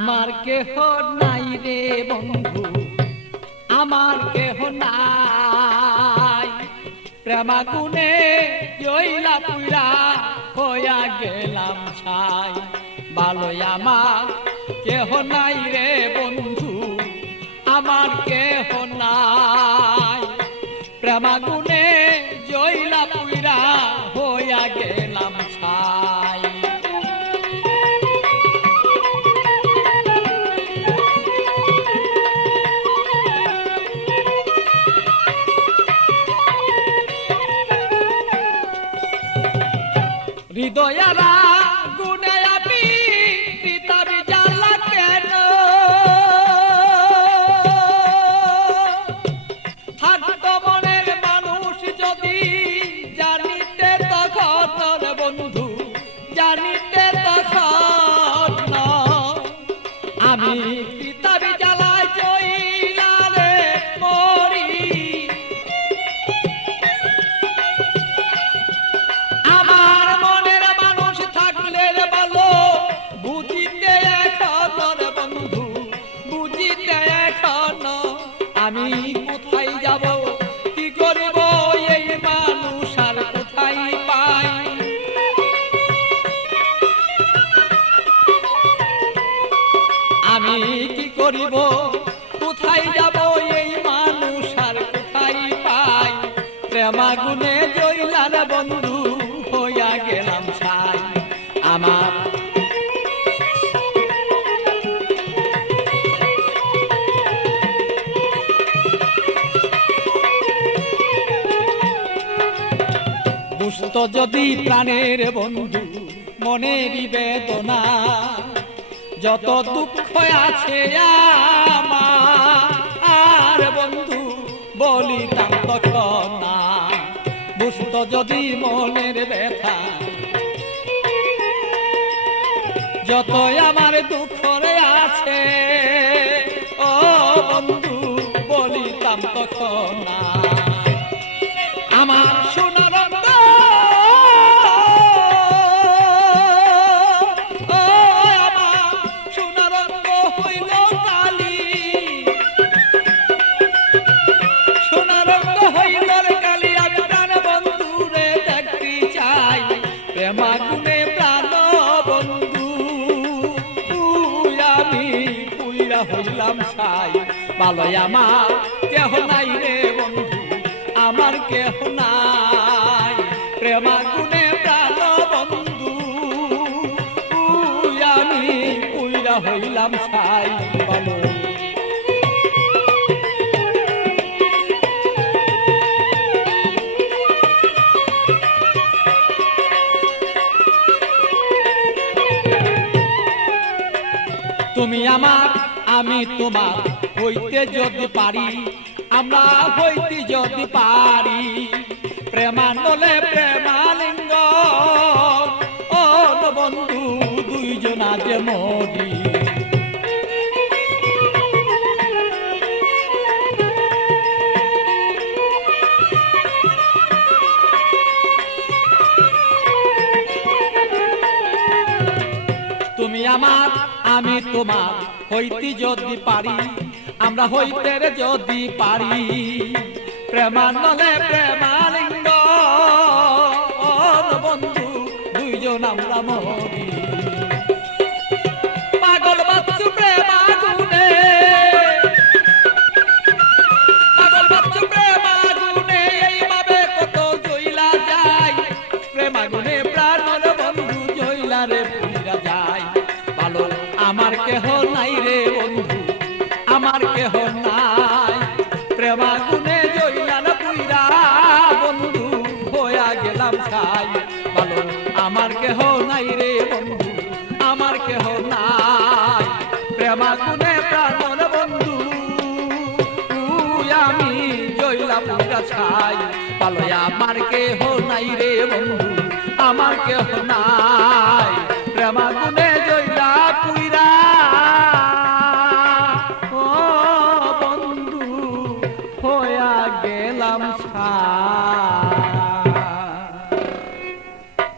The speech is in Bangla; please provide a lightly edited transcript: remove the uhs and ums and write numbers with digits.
আমার কেহ নাই রে বন্ধু, আমার কেহ নাই। প্রেমাগুনে জইলা পুরা হইয়া গেলাম ছাই। ভালোই আমার কেহ নাই রে বন্ধু, আমার কেহ নাই। প্রেমাগুনে জইলা পুরা হইয়া গেলাম ছাই। হৃদয়ারা গুনে আমি পিতার জ্বালা কেন, থাকতো মনের মানুষ যদি জানিতে তখন বন্ধু, জানিতে তখন আমি পিতার জ্বালায় জইলা রে মরি। আমার মনের মানুষ থাকলে রে ভালো, বুঝিতে এখন বন্ধু, বুঝিতে এখন আমি কোথায় যাব, কি করিব এই মানুষ আর কোথায় পাই। আমি কি করিব, কোথায় যাব এই মানুষ আর কোথায় পাই। প্রেমাগুনে জইলার বন্ধু হইয়া গেলাম ছাই। আমার বুঝত যদি প্রাণের বন্ধু মনেরই বেদনা, যত দুঃখ আছে আমার বন্ধু বলিতাম তখন না। বুঝত যদি মনের ব্যথা, যত আমার দুঃখ আছে ও বন্ধু বলিতাম তখন না। আমার সোনার প্রেমাগুনে প্রাণ বন্ধু আমি পুইরা হইলাম ছাই। ভালোই আমার কেহ নাই রে বন্ধু, আমার কেহ নাই। প্রেমাগুনে প্রাণ বন্ধু আমি পুইরা হইলাম ছাই। ভালো তুমি আমার আমি তোমার হইতে যদি পারি, আমরা হইতে যদি পারি। প্রেমানলে প্রেমালিঙ্গ ও বন্ধু দুইজনা যে মরি। তুমি আমার আমি তোমার হইতে যদি পারি, আমরা হইতে যদি পারি। প্রেমানলে প্রেমালিঙ্গ বন্ধু দুইজন আমরা মরি। পাগল বাচ্চু প্রেমাগুনে, পাগল বাচ্চু প্রেমাগুনে এইভাবে কত জইলা যায়। প্রেমাগুনে প্রাণল বন্ধু জইলা রে পুইরা যায়। ভালো আমার কেহ নাই রে বন্ধু, আমার কেহ নাই। প্রেমাগুনে জইলার পুইরা বন্ধু হইয়া গেলাম ছাই। ভালো আমার কেহ নাই রে বন্ধু, আমার কেহ নাই। প্রেমাগুনে প্রাণর বন্ধু আমি জইলা পুইরা ছাই। ভালো আমার কেহ নাই রে বন্ধু, আমার কেহ নাই।